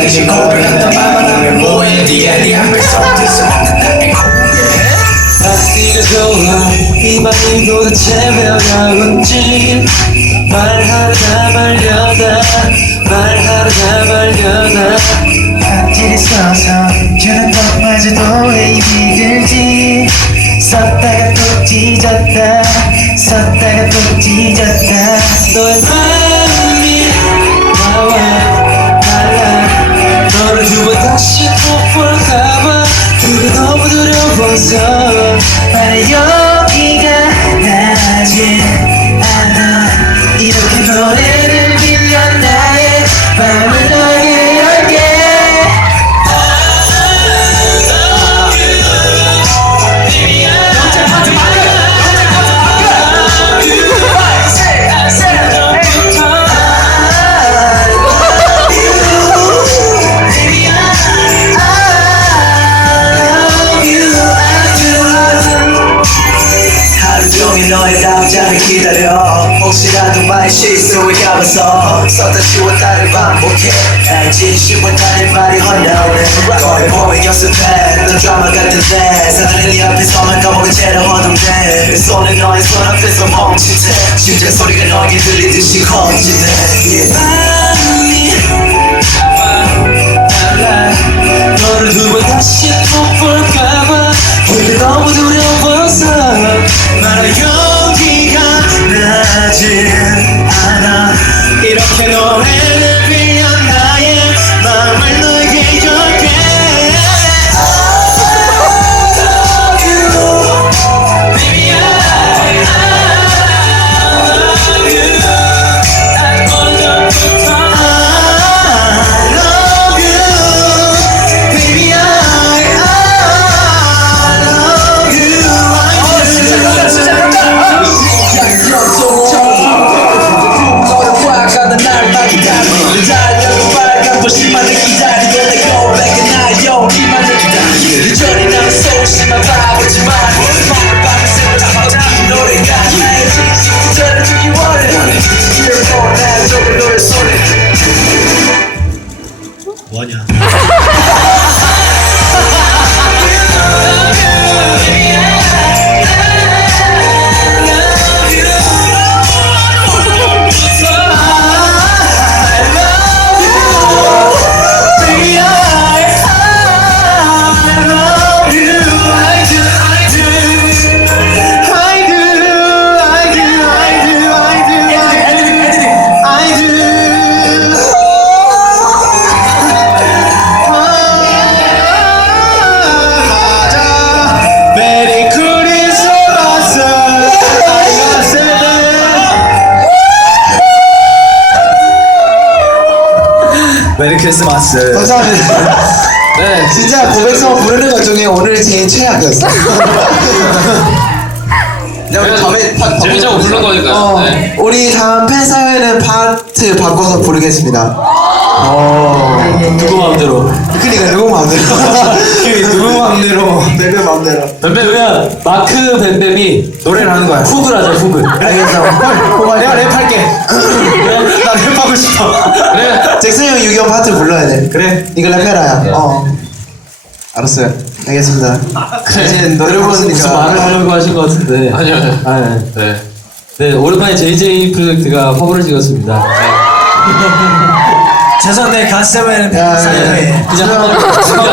대신 고백했던 말만 하면 뭐해 네가 네 앞에서 뒤집는 나의 박씨가 좋아 이 맘이 도대체 왜 어려운지 말하다 말려다 말하다 말려다 앞뒤를 서서 주는 것마저도 왜 힘들지 썼다가 또 찢었다 썼다가 또 찢었다 너의 마 두려 답장을 기다려. 혹시라도 많이 실수할까봐서 썼다 지웠다를 반복해. 난 진심은 나의 말이 헛나오네. 너를 보면 연습해 넌 드라마 같은데. 사실은 네 앞에 서만 까먹은 채로 어둠돼. 내 손은 너의 손 앞에서 멈춘 채 심장 소리가 너에게 들리듯이 커지네 이 밤이 너를 두번 다시 이 크리스마스. 감사합니다. 네, 진짜 고백성 부르는 것 중에 오늘 제일 최악이었어. 야, 우리 밤에 재밌자고 부른 거니까. 어, 네. 우리 다음 팬사회는 파트 바꿔서 부르겠습니다. 어, 누구 마음대로. 그니까 누구 마음대로. 누구 마음대로. 내그 마음대로. 그러면 마크 뱀뱀이 노래를 하는 거야. 훅을 하자 훅을. 알겠어. 내가 랩할게. 나 랩하고 싶어. 그래. 잭슨 형 유경 파트 불러야 돼. 그래. 이거 랩해라야. 어. 알았어요. 알겠습니다. 이제 노래 여러분 무슨 부르니까. 말을 하려고 하신 것 같은데. 아니요, 아니요. 아, 네. 네. 네, 오랜만에 JJ 프로젝트가 화보를 찍었습니다. 죄송한데 가슴에는 야, 야, 야. 사연이 그냥